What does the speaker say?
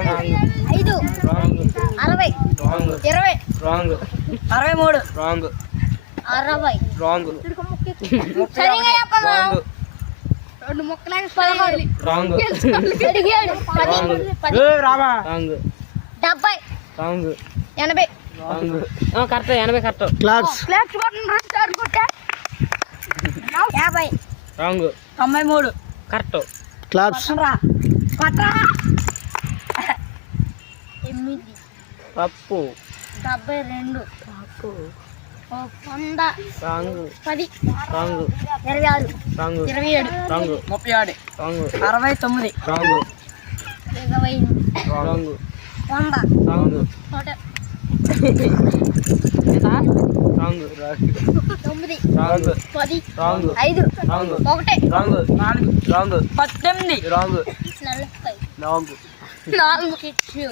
5 60 20 63 60 సరిగా చెప్పమ్మా 2 ముక్కలాగా 16 17 70 80 correct 80 correct claps కొట్టండి స్టార్ కొట్టా 50 రాంగ్ 93 కరెక్ట్ క్లాప్స్ కొట్టరా 8 తప్పు 72 తప్పు 100 wrong 10 wrong 26 wrong 27 wrong 37 wrong 69 wrong 20 wrong 100 wrong 100 wrong 9 wrong 10 wrong 5 wrong 1 wrong 4 wrong 18 wrong 40 wrong 4